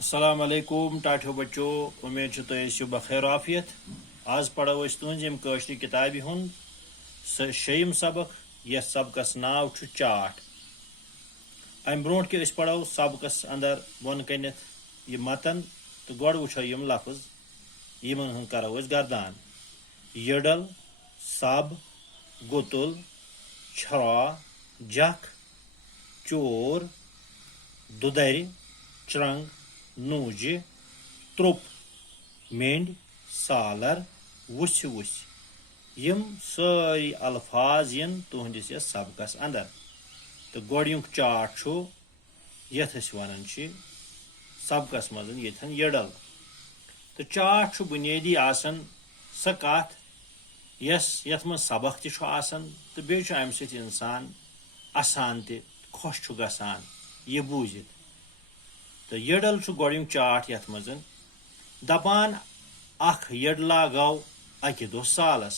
अस्सलाम वालेकुम टाठो बच्चो, उम्मीद तुम ऐसो बखैर आफियत। आज पढ़ो तुम कशर किताबि हुंद शेयम सबक यथ सबकस नाव चाट। अम ब्रो कि पढ़ो सबकस अंदर वन कनित यह मतन तो गो वो यम लफ्ज यमन करो गर्दान। यडल, सब, गुतुल, छरा, जख, चोर, दुदर, चरंग, नूज, त्रुप, मेंड, सालर, वुछ वुछ यम सारी अल्फाज यन तुहंदिस यह सबकस अंदर। तो गोड़ुक चाट यथ वन सबकस मज यथन यडल। तो चाट बुनियादी आसन स कथ यथ मज सबक तो बे अम सत इंसान असान त खुश गसान यह बूजित। तो यडल गोड़ुक चाट यथ मज दपान अख यडला गो अकि दो सालस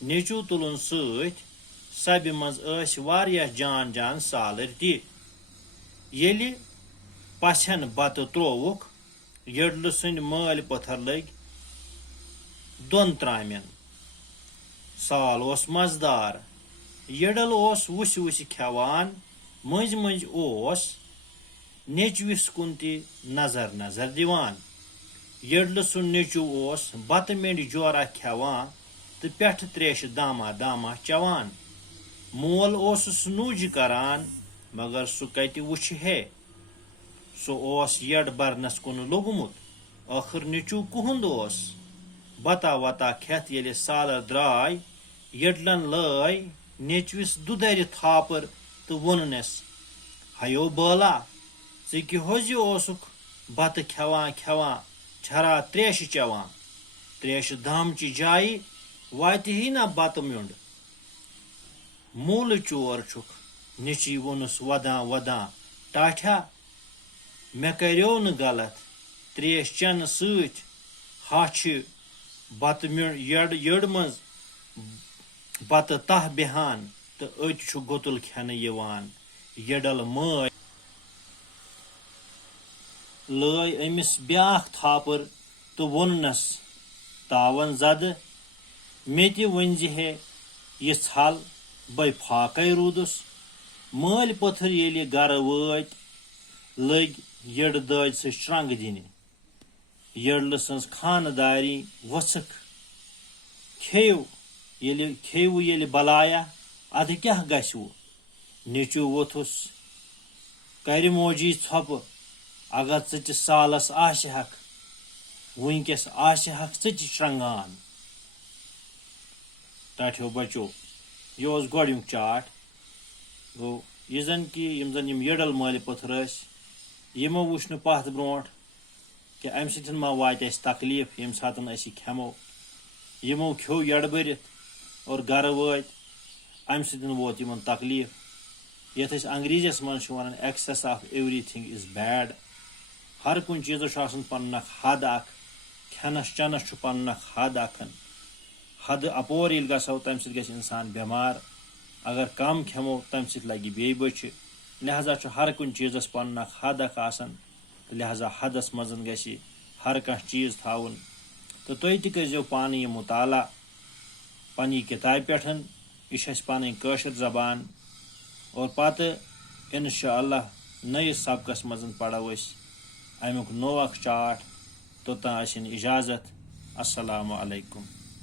नेचू तुलन सत सबि मज जान जान सालर ये पछन बत त्रोवुक यडल सुंद माल पत्थर लग दोन त्रामन साल ओस मजदार। यडल ओस वुस वुस खेवान मंज मंज ओस नेचविस कुन नजर नजर दिवान। यडल सुन नेचू ओस बत मेंड जोरा खेवान तो पेठ त्रेश दामा दामा चवान। मोल ओसुस नूज करान मगर सु कति वुछ है। सो ओस यड बरनस कुन लोगमुत आखिर नेचू कुहुंद ओस बता वता खेत येले सालर द्राय यडलन लय नेचविस दुदर थापर तो वोनस हयो बाला कि होज ओसुक बत खेवान खेवान छरा त्रेश चवान। त्रेश धामचि जाय वाति ही ना बत म्युंड। मूल चोर छुक निची वोनुस वदा वदा टाठा मे करो न गलत त्रेश चन सत हाछ बत म्युंड यड मज बत तह बेहान तो अत छु गुतुल खेन यवान। यडल माय लय अमिस ब्याख थापर तो वोनस तावन जद मे ति वंज है यह छल बै फाकै रूदुस। माल पत्थर येले गर वत लग यड दाज से श्रंग दिन। यडल सज खानदारी वसक खेव येले बलाया अद क्या गसव। नेचू वोथुस कर मोजी छप अगर च सालस आशहक वनकस आशहक च श्रंगान। टाठो बचो यह गोड़ुक चाट गो यह जन कि यम यडल माल पत्थर यमो वुछ पथ ब्रो कि अम सत मा वात तकलीफ यम सात खेमो। यमो खो यड भरित और गर वत अम सत वोत यमन तकलीफ। यथ अंग्रेजस मन one excess of everything is bad. हर कुन चीज पन हद अख खेनस चनस पन हद अखन हद अपोर ये गो तम सत इंसान बेमार। अगर कम खेमो तम सत लगे बे बच। लिहाजा हर कुन चीजस पन हद अख आसन। लिहाजा हदस मज गि हर कह चीज थाउन। तो तुम तजो पान यह मुताला पन्नी किताब पे यह पन कशर जबान। और पत इंशाअल्लाह नयस सबकस मज पढ़ो अमुक नो अख चाट। तोतान इजाजत। अस्सलामु अलैकुम।